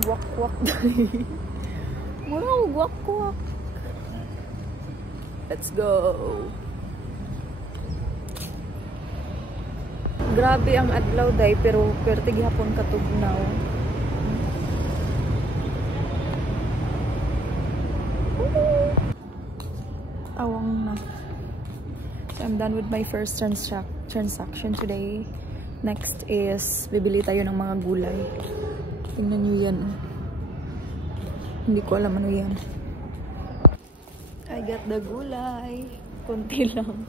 Guwak-guwak dali. Mura ko guwak-guwak. Let's go. Grabe ang adlaw day pero tigihapon katugnaw. Awang na. So I'm done with my first transaction today. Next is bibili tayo ng mga gulay. Tingnan nyo yan. Hindi ko alam ano yan. I got the gulay. Kunti lang.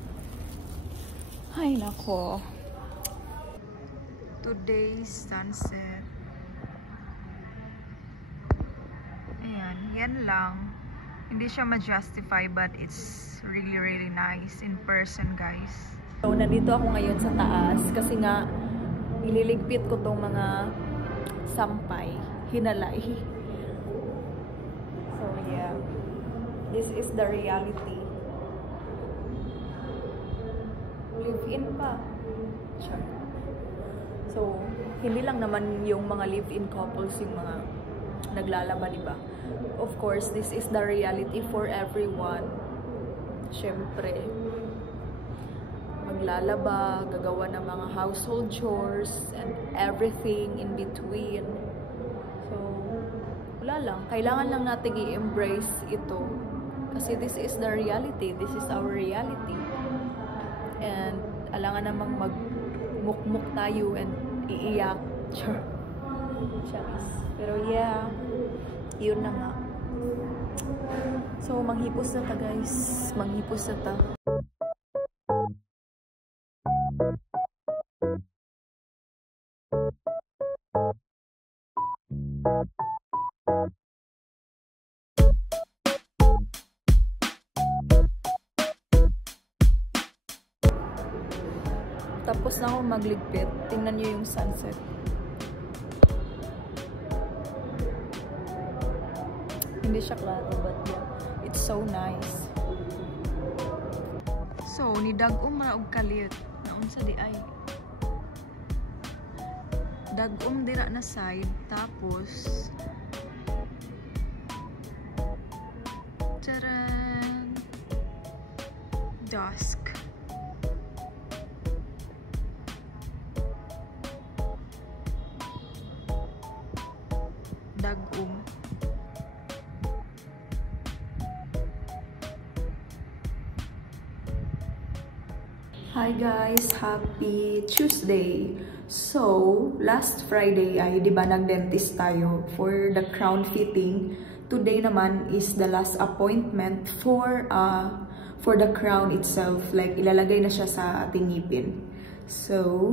Ay, nako. Today's sunset. Ayan. Yan lang. Hindi siya ma-justify but it's really, really nice in person, guys. So, nandito ako ngayon sa taas kasi nga ililigpit ko tong mga sampay, hinalay. So yeah, this is the reality. Live-in pa. Sure. So, hindi lang naman yung mga live-in couples yung mga naglalaba, diba? Of course, this is the reality for everyone. Syempre, maglalaba, gagawa ng mga household chores, and everything in between. So, wala lang. Kailangan lang natin i-embrace ito. Kasi this is the reality. This is our reality. And, alangan namang magmukmuk tayo and iiyak. Sure. Pero yeah, yun na nga. So, manghipos na ta, guys. Manghipos na ta. Tapos na ako magligpit. Tingnan nyo yung sunset. Hindi siya klaro, but yeah, it's so nice. So, ni dagom ra og kalit. Naunsa di ay. Dagom dira na side, tapos taran! Dusk. Dagom. Hi guys, happy Tuesday. So, last Friday ay di ba nag-dentist tayo for the crown fitting. Today naman is the last appointment for the crown itself. Like ilalagay na siya sa ating ngipin. So,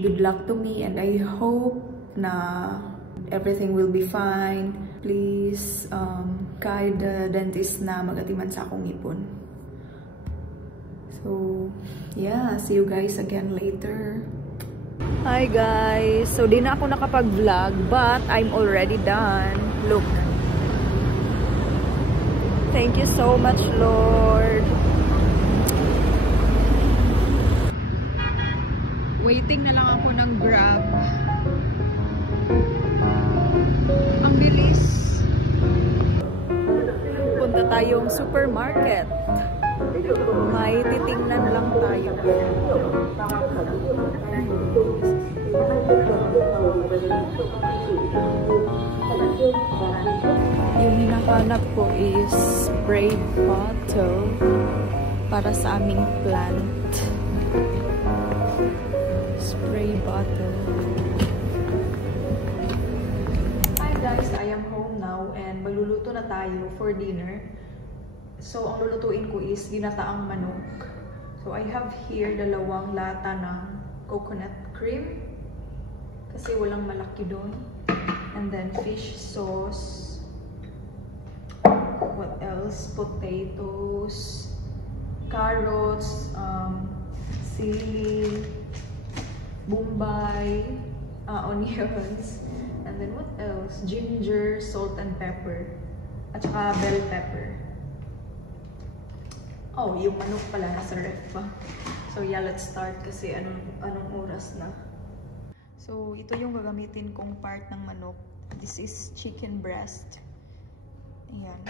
good luck to me and I hope na everything will be fine. Please guide the dentist na magatiman sa akong ngipon. So, yeah, see you guys again later. Hi guys! So, di na ako nakapag-vlog, but I'm already done. Look. Thank you so much, Lord. Waiting na lang ako ng Grab. Ang bilis. Punta tayong supermarket. May titingnan lang tayo. Yung hinahanap ko is spray bottle para sa aming plant. Spray bottle. Hi guys, I am home now and magluluto na tayo for dinner. So, ang lulutuin ko is ginataang manok. So, I have here dalawang lata ng coconut cream. Kasi walang malaki doon. And then, fish sauce. What else? Potatoes. Carrots. Sili. Bombay. Onions. And then, what else? Ginger, salt, and pepper. At saka bell pepper. Oh, yung manok pala nasa ref pa. So yeah, let's start kasi anong oras na. So ito yung gagamitin kong part ng manok. This is chicken breast. Ayan.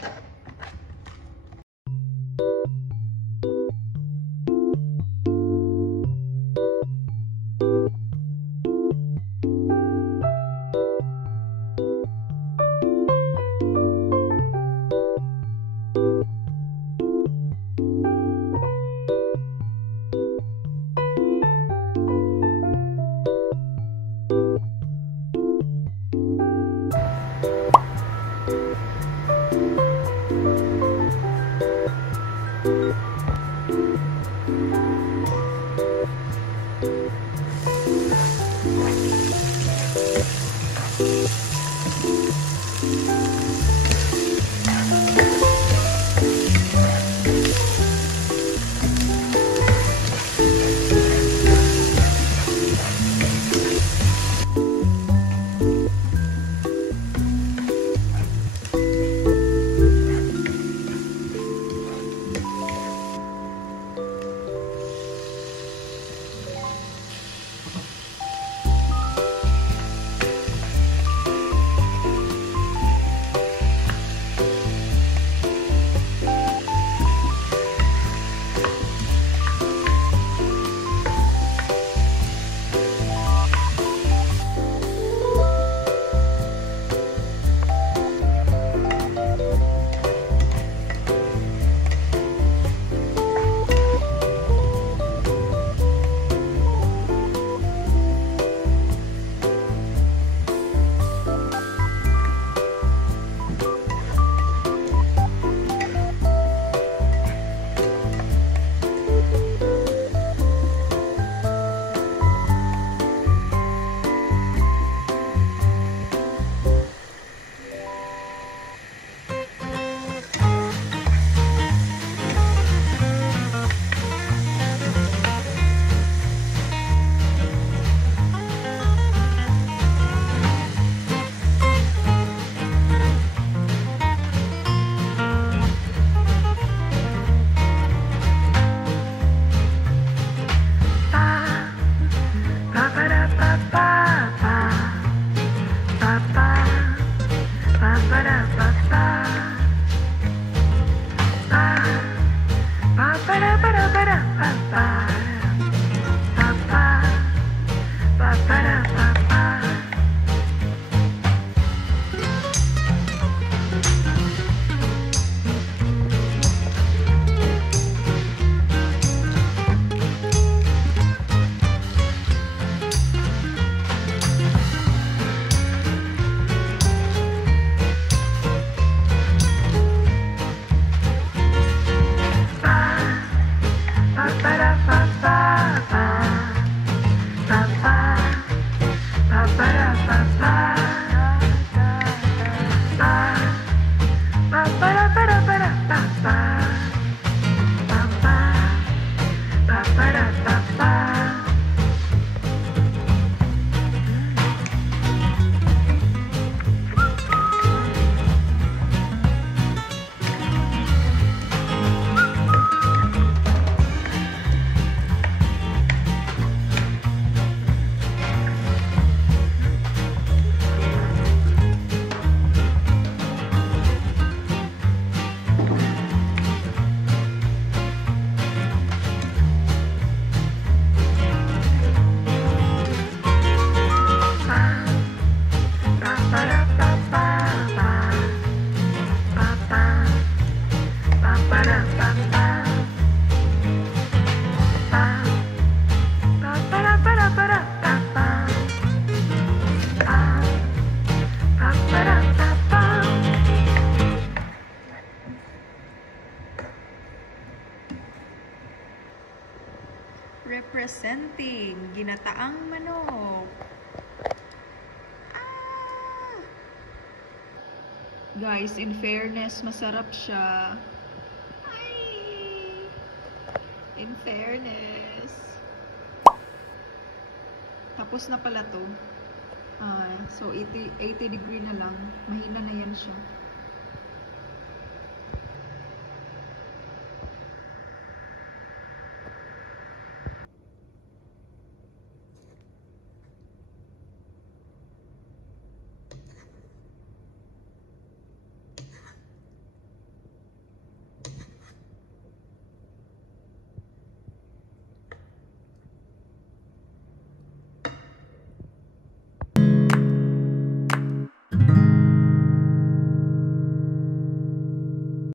representing ginataang manok. Ah! Guys, in fairness, masarap siya. Ay! In fairness. Tapos na pala to. So 80 degree na lang. Mahina na yan siya.